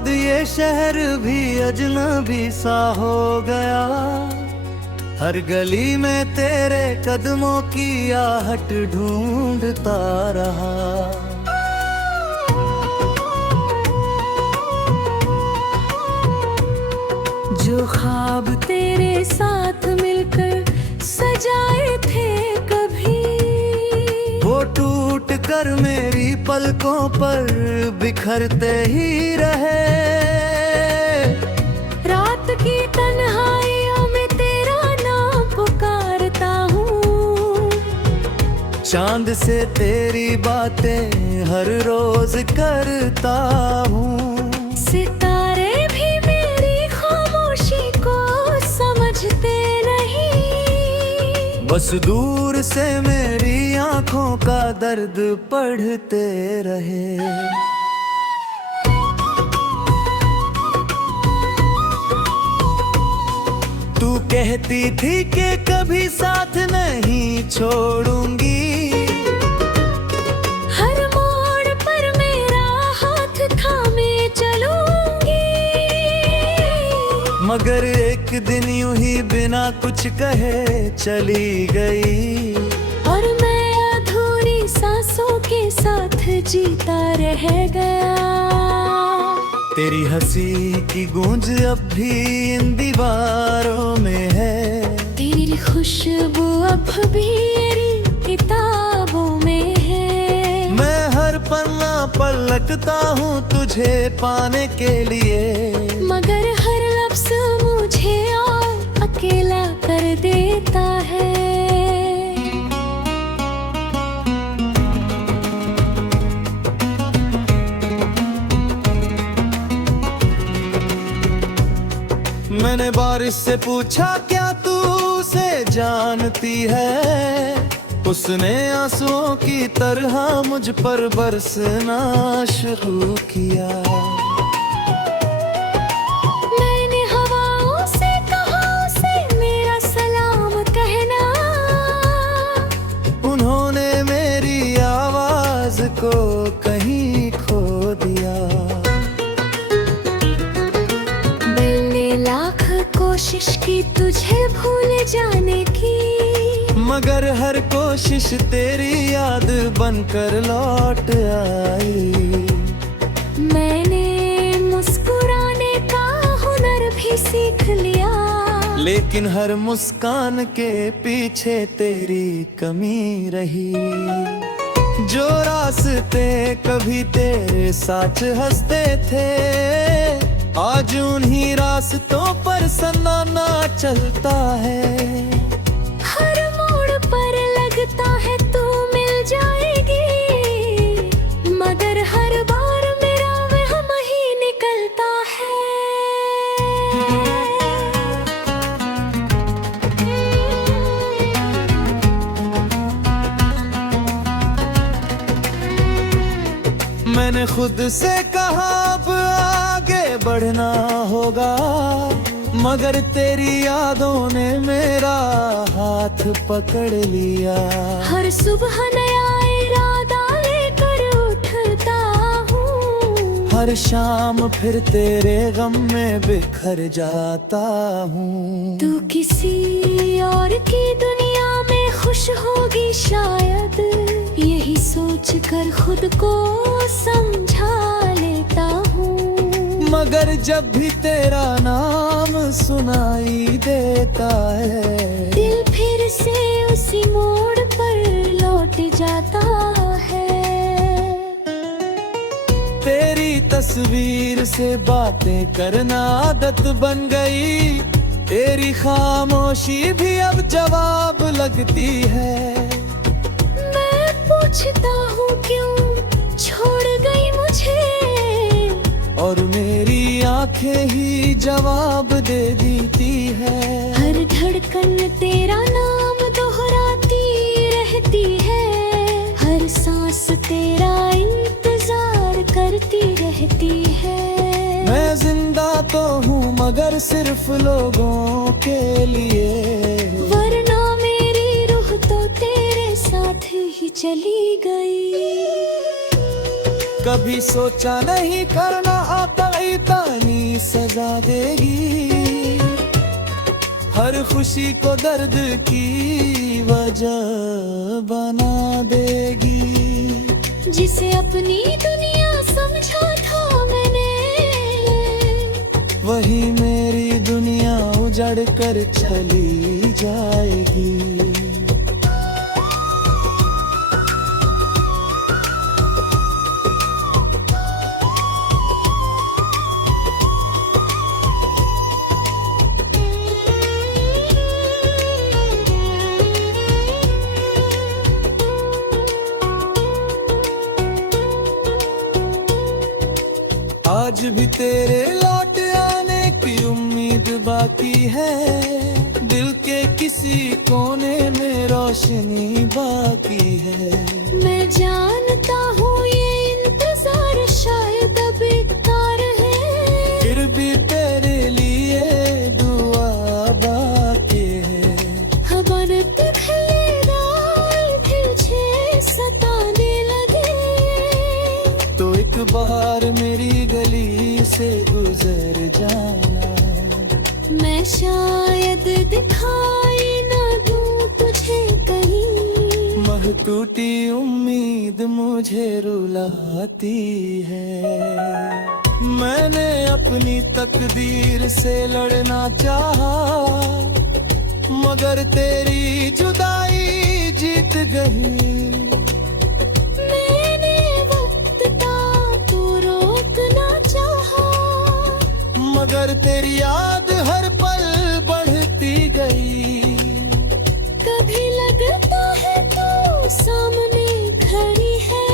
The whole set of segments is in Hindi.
बाद ये शहर भी अजनबी सा हो गया। हर गली में तेरे कदमों की आहट ढूंढता रहा। जो ख्वाब तेरे साथ मिलकर सजाए थे कभी, वो टूट कर मेरी पलकों पर बिखरते ही रहे। रात की तन्हाइयों में तेरा नाम पुकारता हूँ। चांद से तेरी बातें हर रोज करता हूँ। सितारे भी मेरी खामोशी को समझते नहीं, बस दूर से मेरी आंखों का दर्द पढ़ते रहे। तू कहती थी कि कभी साथ नहीं छोड़ूंगी, हर मोड़ पर मेरा हाथ थामे चलूंगी। मगर एक दिन यूं ही बिना कुछ कहे चली गई। और मैं अधूरी सांसों के साथ जीता रह गया। तेरी हंसी की गूंज अब भी इन दीवारों में है। तेरी खुशबू अब भी मेरी किताबों में है। मैं हर पन्ना पलटता हूँ तुझे पाने के लिए, मगर हर लफ्ज़ मुझे और अकेला कर देता है। मैंने बारिश से पूछा क्या तू उसे जानती है। उसने आंसुओं की तरह मुझ पर बरसना शुरू किया। मैंने हवाओं से कहा उसे मेरा सलाम कहना। उन्होंने मेरी आवाज को कहीं खो दिया। लाख कोशिश की तुझे भूल जाने की, मगर हर कोशिश तेरी याद बनकर लौट आई। मैंने मुस्कुराने का हुनर भी सीख लिया, लेकिन हर मुस्कान के पीछे तेरी कमी रही। जो रास्ते कभी तेरे साथ हंसते थे, आज उन्हीं रास्तों पर सन्नाटा चलता है। हर मोड़ पर लगता है तू मिल जाएगी, मगर हर बार मेरा वहम ही निकलता है। मैंने खुद से कहा अब आगे बढ़ना होगा, मगर तेरी यादों ने मेरा हाथ पकड़ लिया। हर सुबह नया इरादा लेकर उठता हूँ, हर शाम फिर तेरे गम में बिखर जाता हूँ। तू किसी और की दुनिया में खुश होगी शायद, यही सोच कर खुद को समझा लेता हूँ। मगर जब भी तेरा नाम सुनाई देता है, दिल फिर से उसी मोड़ पर लौट जाता है। तेरी तस्वीर से बातें करना आदत बन गई। तेरी खामोशी भी अब जवाब लगती है। मैं पूछता हूँ क्यों छोड़ गई मुझे, और मेरी आंखें ही जवाब दे देती है। हर धड़कन तेरा नाम दोहराती रहती है, हर सांस तेरा इंतजार करती रहती है। मैं जिंदा तो हूँ मगर सिर्फ लोगों के लिए, वरना मेरी रूह तो तेरे साथ ही चली गई। कभी सोचा नहीं करना आता सजा देगी, हर खुशी को दर्द की वजह बना देगी। जिसे अपनी दुनिया समझा था मैंने, वही मेरी दुनिया उजड़ कर चली जाएगी। आज भी तेरे लौट आने की उम्मीद बाकी है, दिल के किसी कोने में रोशनी बाकी है। मैं जानता हूँ ये इंतजार शायद अब बेकार है, फिर भी तेरे लिए दुआ बाकी है। खबर तुझे सताने लगे, तो एक बार मेरी गली से गुजर जाना, मैं शायद दिखाई न दूं तुझे कहीं। मह टूटी उम्मीद मुझे रुलाती है। मैंने अपनी तकदीर से लड़ना चाहा, मगर तेरी जुदाई जीत गई। मैंने वक्त का तो रोकना चाहा, मगर तेरी याद हर पल बढ़ती गई। कभी लगता है तू सामने खड़ी है,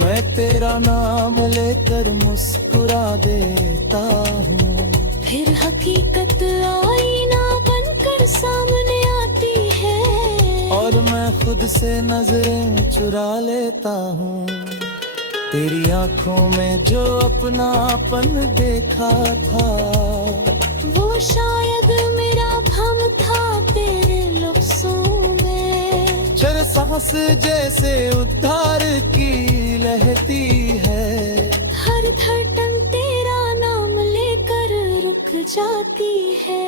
मैं तेरा नाम लेकर मुस्कुरा देता हूँ, फिर हकीकत आईना बनकर सामने आती है। और मैं खुद से नजरें चुरा लेता हूँ। तेरी आंखों में जो अपनापन देखा था, वो शायद मेरा भ्रम था तेरे लफ्जों में। चर सांस जैसे उद्धार की लहती है, हर धड़कन तेरा नाम लेकर रुक जाती है।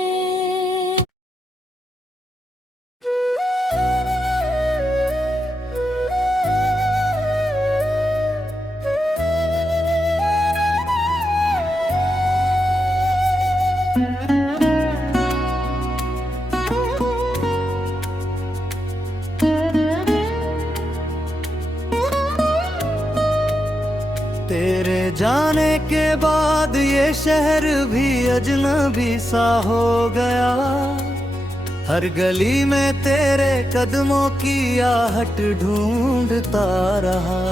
तेरे जाने के बाद ये शहर भी अजनबी सा हो गया, हर गली में तेरे कदमों की आहट ढूंढता रहा।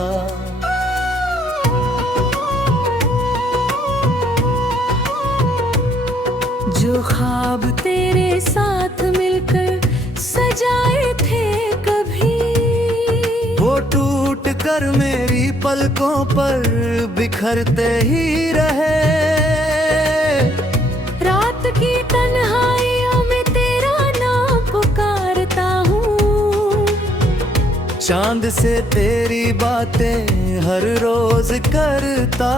जो ख्वाब तेरे साथ मिलकर सजाए थे कभी, वो टूट कर मेरी पलकों पर बिखरते ही रहे। रात की तन्हाइयों में तेरा नाम पुकारता हूँ, चांद से तेरी बातें हर रोज करता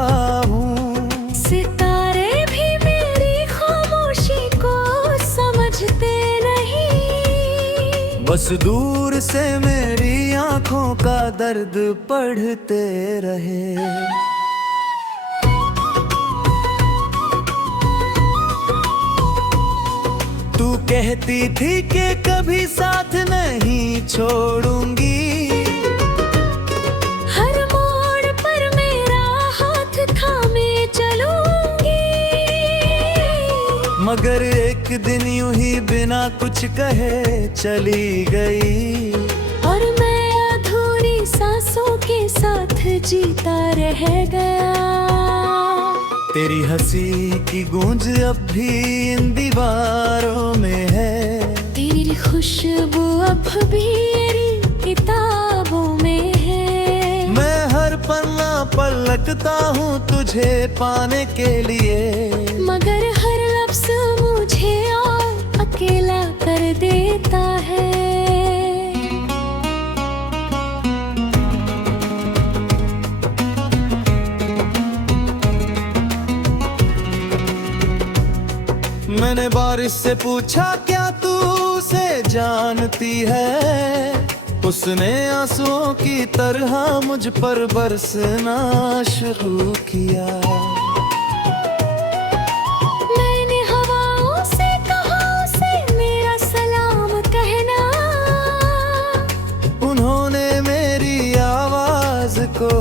हूँ। सितारे भी मेरी खामोशी को समझते नहीं, बस दूर से मेरी आंखों का दर्द पढ़ते रहे। तू कहती थी कि कभी साथ नहीं छोड़ूंगी, हर मोड़ पर मेरा हाथ थामे चलूंगी। मगर एक दिन यूं ही बिना कुछ कहे चली गई, और मैं अधूरी सांसों के साथ जीता रह गया। तेरी हंसी की गूंज अब भी इन दीवारों में है, तेरी खुशबू अब भी मेरी किताबों में है। मैं हर पन्ना पलटता हूँ तुझे पाने के लिए, मगर हर लफ्ज़ मुझे और अकेला कर देता है। और इससे पूछा क्या तू उसे जानती है, उसने आंसुओं की तरह मुझ पर बरसना शुरू किया। मैंने हवाओं से कहा उसे मेरा सलाम कहना, उन्होंने मेरी आवाज को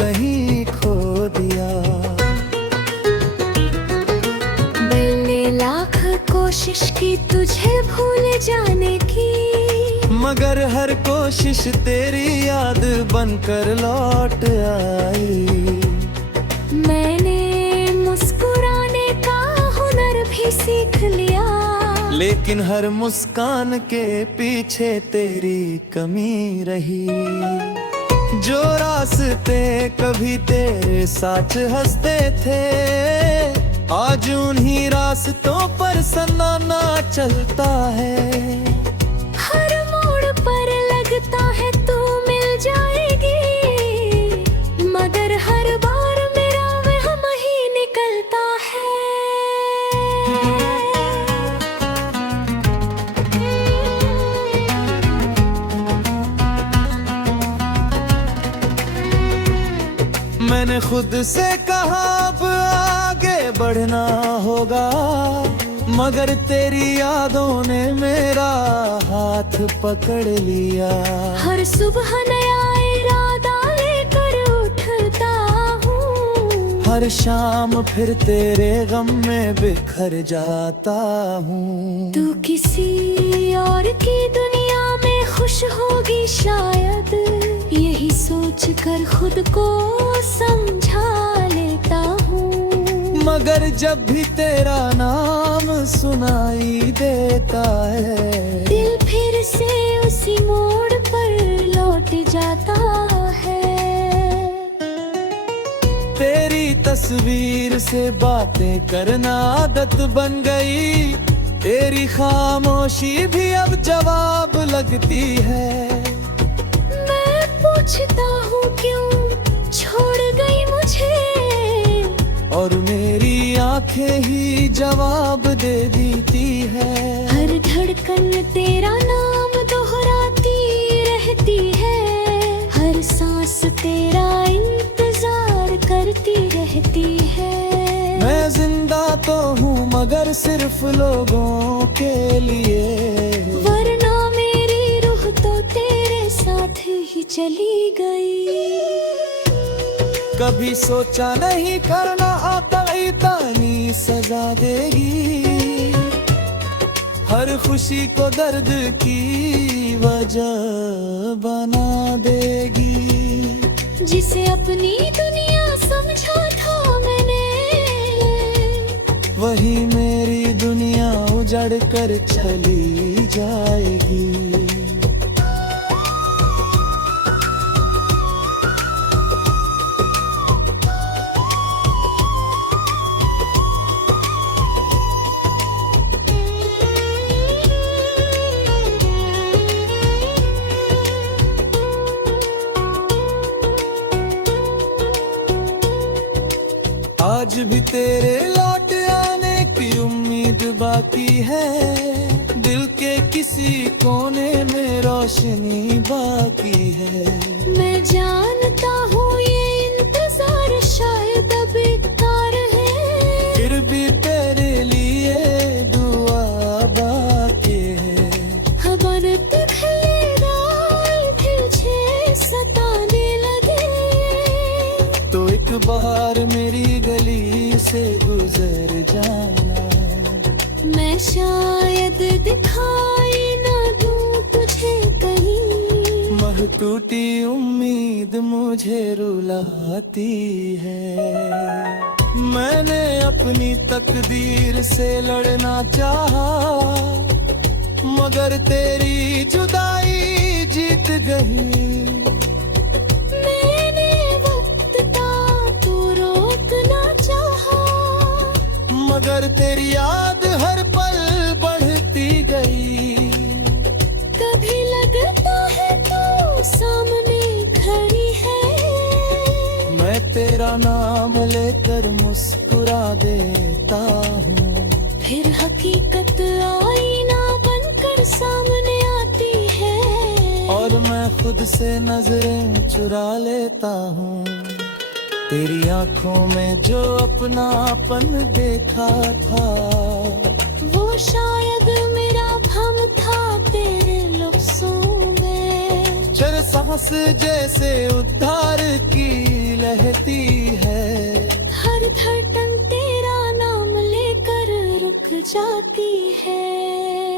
कहीं खो दिया। मैंने लाख कोशिश की तुझे भूल जाने की, मगर हर कोशिश तेरी याद बनकर लौट आई। मैंने मुस्कुराने का हुनर भी सीख लिया, लेकिन हर मुस्कान के पीछे तेरी कमी रही। जो रास्ते कभी तेरे साथ हंसते थे, आज उन्हीं रास्तों पर सन्नाटा चलता है। हर मोड़ पर लगता है तू मिल जाएगी, मगर हर बार मेरा वहम ही निकलता है। मैंने खुद से कहा अब आगे बढ़ना होगा, मगर तेरी यादों ने मेरा हाथ पकड़ लिया। हर सुबह नया इरादा लेकर उठता हूँ, हर शाम फिर तेरे गम में बिखर जाता हूँ। तू किसी और की दुनिया में खुश होगी शायद, यही सोच कर खुद को समझा लेता हूँ। मगर जब भी तेरा नाम सुनाई देता है, दिल फिर से उसी मोड़ पर लौट जाता है। तेरी तस्वीर से बातें करना आदत बन गई, तेरी खामोशी भी अब जवाब लगती है। मैं पूछता हूँ क्यों छोड़ गई मुझे, और मेरी आंखें ही जवाब दे देती है। हर धड़कन तेरा नाम दोहराती रहती है, हर सांस तेरा इंतजार करती रहती है। मैं जिंदा तो हूँ मगर सिर्फ लोगों के लिए, वरना मेरी रूह तो तेरे साथ ही चली गई। कभी सोचा नहीं करना आता इतनी सजा देगी, हर खुशी को दर्द की वजह बना देगी। जिसे अपनी दुनिया समझा था मैंने, वही मेरी दुनिया उजड़ कर चली जाएगी। आज भी तेरे लौट आने की उम्मीद बाकी है, दिल के किसी कोने में रोशनी बाकी है। मैं जानता हूँ ये इंतजार शायद अब बेकार है, फिर भी तेरे लिए दुआ बाकी है। हवन पे खलेगा तुझे सताने लगे, तो एक बार मेरी गली से गुजर जाना, मैं शायद दिखाई न दूँ तुझे कहीं। मह टूटी उम्मीद मुझे रुलाती है। मैंने अपनी तकदीर से लड़ना चाहा, मगर तेरी जुदाई जीत गई। मैंने वक्त का तो रोकना चाहा, मगर तेरी याद हर पल बढ़ती गई। कभी लगता है तू सामने खड़ी है, मैं तेरा नाम लेकर मुस्कुरा देता हूँ, फिर हकीकत खुद आईना बनकर सामने आती है, और मैं खुद से नजरें चुरा लेता हूँ। तेरी आंखों में जो अपनापन देखा था, वो शायद मेरा भ्रम था तेरे लफ्जों में। चर सांस जैसे उद्धार की लहती है, हर धड़कन तेरा नाम लेकर रुक जाती है।